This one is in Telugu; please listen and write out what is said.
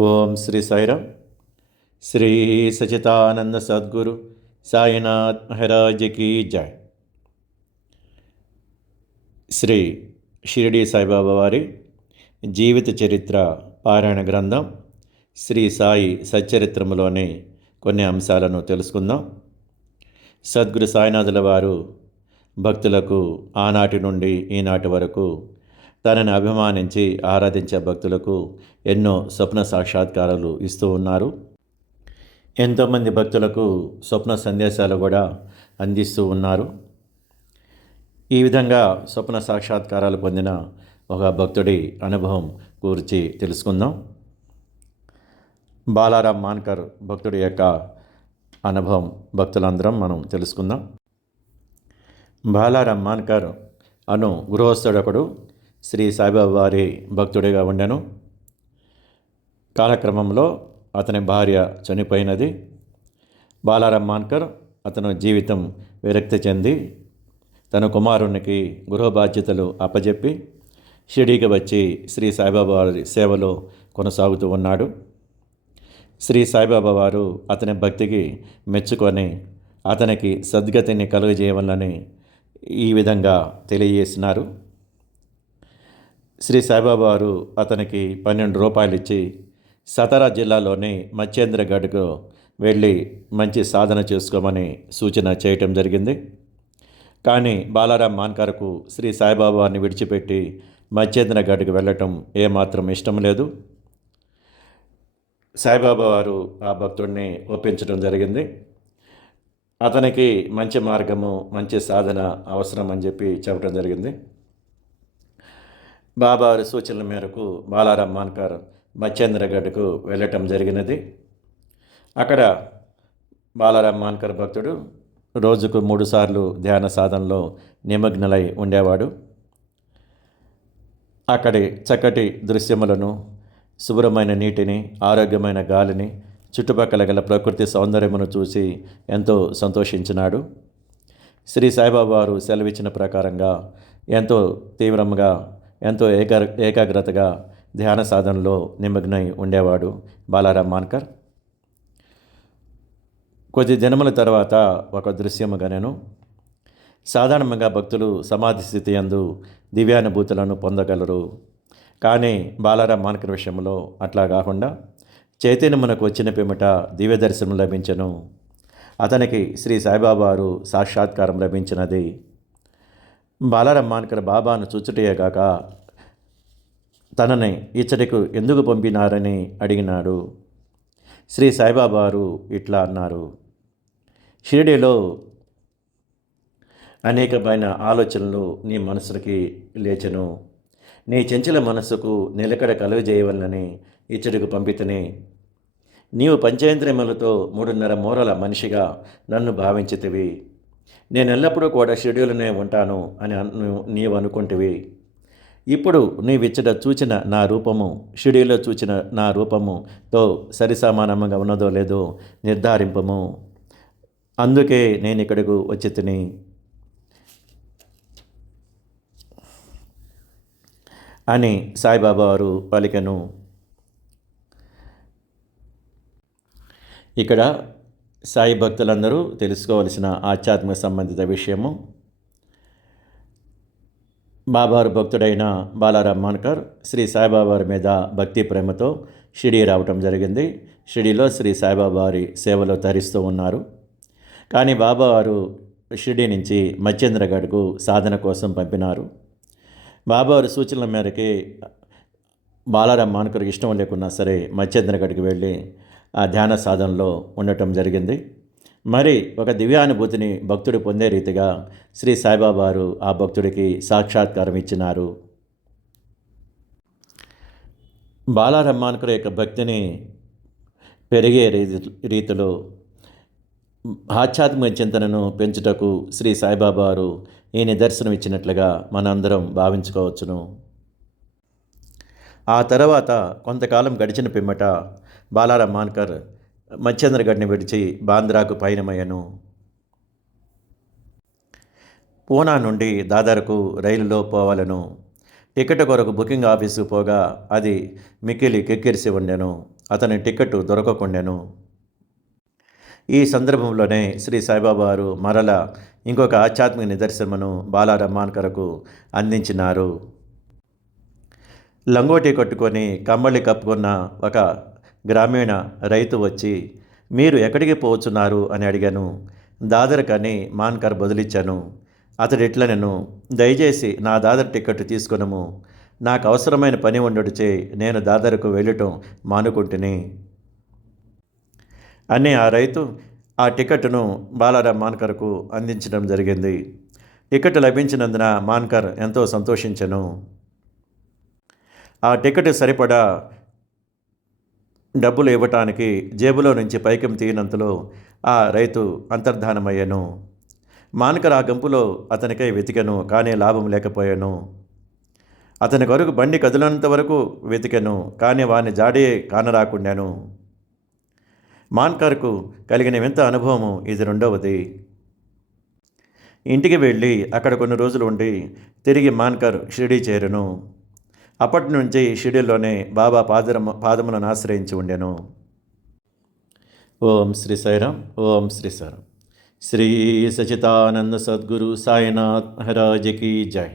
ఓం శ్రీ సాయిరామ్. శ్రీ సచితానంద సద్గురు సాయినాథ్ మహారాజ్కి జాయ్ జై. శ్రీ షిరిడి సాయిబాబా వారి జీవిత చరిత్ర పారాయణ గ్రంథం శ్రీ సాయి సచ్చరిత్రములోని కొన్ని అంశాలను తెలుసుకుందాం. సద్గురు సాయినాథుల వారు భక్తులకు ఆనాటి నుండి ఈనాటి వరకు తనని అభిమానించి ఆరాధించే భక్తులకు ఎన్నో స్వప్న సాక్షాత్కారాలు ఇస్తూ ఉన్నారు. ఎంతోమంది భక్తులకు స్వప్న సందేశాలు కూడా అందిస్తూ ఉన్నారు. ఈ విధంగా స్వప్న సాక్షాత్కారాలు పొందిన ఒక భక్తుడి అనుభవం గురించి తెలుసుకుందాం. బాలారాం మాన్కర్ భక్తుడి యొక్క అనుభవం భక్తులందరం మనం తెలుసుకుందాం. బాలారాం మాన్కర్ అను గృహస్థుడొకడు. శ్రీ సాయిబాబా వారి భక్తుడిగా ఉండెను. కాలక్రమంలో అతని భార్య చనిపోయినది. బాలారాం మాన్కర్ అతను జీవితం విరక్తి చెంది తన కుమారునికి గృహ బాధ్యతలు అప్పజెప్పి షిరిడీకి వచ్చి శ్రీ సాయిబాబా వారి సేవలో కొనసాగుతూ ఉన్నాడు. శ్రీ సాయిబాబా వారు అతని భక్తికి మెచ్చుకొని అతనికి సద్గతిని కలుగజేయవాలని ఈ విధంగా తెలియజేసినారు. శ్రీ సాయిబాబా వారు అతనికి పన్నెండు రూపాయలు ఇచ్చి సతారా జిల్లాలోని మచ్చేంద్రగఢ్కు వెళ్ళి మంచి సాధన చేసుకోమని సూచన చేయటం జరిగింది. కానీ బాలారాం మాన్కర్కు శ్రీ సాయిబాబా వారిని విడిచిపెట్టి మచ్చేంద్రగఢ్కి వెళ్ళటం ఏమాత్రం ఇష్టం లేదు. సాయిబాబా వారు ఆ భక్తుడిని ఒప్పించడం జరిగింది. అతనికి మంచి మార్గము మంచి సాధన అవసరం అని చెప్పి చెప్పడం జరిగింది. బాబావారి సూచనల మేరకు బాలారాం మాన్కర్ మచ్చేంద్రగఢ్కు వెళ్ళటం జరిగినది. అక్కడ బాలారాం మాన్కర్ భక్తుడు రోజుకు మూడుసార్లు ధ్యాన సాధనలో నిమగ్నలై ఉండేవాడు. అక్కడి చక్కటి దృశ్యములను శుభ్రమైన నీటిని ఆరోగ్యమైన గాలిని చుట్టుపక్కల గల ప్రకృతి సౌందర్యమును చూసి ఎంతో సంతోషించినాడు. శ్రీ సాయిబాబా వారు సెలవిచ్చిన ప్రకారంగా ఎంతో తీవ్రంగా ఎంతో ఏకా ఏకాగ్రతగా ధ్యాన సాధనలో నిమగ్నై ఉండేవాడు బాలారాం మాన్కర్. కొద్ది దినముల తర్వాత ఒక దృశ్యముగా నేను సాధారణంగా భక్తులు సమాధి స్థితి అందు దివ్యానుభూతులను పొందగలరు. కానీ బాలారాం మాన్కర్ విషయంలో అట్లా కాకుండా చైతన్యమునకు వచ్చిన పిమ్మట దివ్య దర్శనం లభించను. అతనికి శ్రీ సాయిబాబా సాక్షాత్కారం లభించినది. బాలారాం బాబాను చూచుటయే కాక తనని ఇచ్చటికు ఎందుకు పంపినారని అడిగినాడు. శ్రీ సాయిబాబా ఇట్లా అన్నారు. షిరిడీలో అనేకమైన ఆలోచనలు నీ మనసుకి లేచెను. నీ చెంచల మనస్సుకు నిలకడ కలుగజేయవలనని ఇచ్చడికి పంపితేనే. నీవు పంచేంద్రియములతో మూడున్నర మూరల మనిషిగా నన్ను భావించితివి. నేను ఎల్లప్పుడూ కూడా షెడ్యూల్నే ఉంటాను అని నీవు అనుకుంటివి. ఇప్పుడు నీవిచ్చట చూచిన నా రూపము షెడ్యూల్లో చూచిన నా రూపముతో సరిసమానంగా ఉన్నదో లేదో నిర్ధారింపము. అందుకే నేను ఇక్కడకు వచ్చి తిని. అని సాయిబాబా వారు పలికను. ఇక్కడ సాయి భక్తులందరూ తెలుసుకోవలసిన ఆధ్యాత్మిక సంబంధిత విషయము. బాబారు భక్తుడైన బాలారాం మాన్కర్ శ్రీ సాయిబాబారి మీద భక్తి ప్రేమతో షిడీ రావటం జరిగింది. షిడీలో శ్రీ సాయిబాబా వారి సేవలో తరిస్తూ ఉన్నారు. కానీ బాబావారు షిడీ నుంచి మచ్చేంద్రగఢ్కు సాధన కోసం పంపినారు. బాబావారి సూచనల మేరకి బాలారాం మాన్కర్కి ఇష్టం లేకున్నా సరే మచ్చేంద్రగఢ్కి వెళ్ళి ఆ ధ్యాన సాధనలో ఉండటం జరిగింది. మరి ఒక దివ్యానుభూతిని భక్తుడు పొందే రీతిగా శ్రీ సాయిబాబా ఆ భక్తుడికి సాక్షాత్కారం ఇచ్చినారు. బాలారాం యొక్క భక్తిని పెరిగే రీతి రీతిలో ఆధ్యాత్మిక చింతనను పెంచుటకు శ్రీ సాయిబాబా ఈ నిదర్శనం ఇచ్చినట్లుగా మనందరం భావించుకోవచ్చును. ఆ తర్వాత కొంతకాలం గడిచిన పిమ్మట బాలారాం మాన్కర్ మచ్చేంద్రగఢ్ని విడిచి బాంద్రాకు పయనమయ్యను. పూనా నుండి దాదరకు రైలులో పోవాలను. టికెట్ కొరకు బుకింగ్ ఆఫీసు పోగా అది మిక్కిలి కెక్కిరిసి ఉండెను. అతని టికెట్ దొరకకుండెను. ఈ సందర్భంలోనే శ్రీ సాయిబాబా వారు మరల ఇంకొక ఆధ్యాత్మిక నిదర్శనమును బాలారమ్మాన్కరకు అందించినారు. లంగోటి కట్టుకొని కమ్మలి కప్పుకున్న ఒక గ్రామీణ రైతు వచ్చి మీరు ఎక్కడికి పోవచ్చున్నారు అని అడిగాను. దాదరకని మాన్కర్ బదులిచ్చాను. అతడు ఇట్లా నేను దయచేసి నా దాదర్ టికెట్ తీసుకునము. నాకు అవసరమైన పని ఉండడుచే నేను దాదరకు వెళ్ళటం మానుకుంటుని అని ఆ రైతు ఆ టికెట్ను బాలారాం మాన్కర్కు అందించడం జరిగింది. టికెట్ లభించినందున మాన్కర్ ఎంతో సంతోషించను. ఆ టికెట్ సరిపడా డబ్బులు ఇవ్వటానికి జేబులో నుంచి పైకం తీయనంతలో ఆ రైతు అంతర్ధానమయ్యాను. మాన్కర్ ఆ గంపులో అతనికై వెతికెను కానీ లాభం లేకపోయాను. అతని కొరకు బండి కదిలినంత వరకు వెతికెను కానీ వాని జాడే కానరాకుండాను. మాన్కర్కు కలిగిన వింత అనుభవము ఇది రెండవది. ఇంటికి వెళ్ళి అక్కడ కొన్ని రోజులు ఉండి తిరిగి మాన్కర్ షిరిడీ చేరును. అప్పటి నుంచి షిరిడీలోనే బాబా పాదరము పాదములను ఆశ్రయించి ఉండెను. ఓం శ్రీ సాయిరామ్ ఓం శ్రీ సాయిరామ్ శ్రీ సచితానంద సద్గురు సాయినాథ్ మహారాజ్ కీ జై.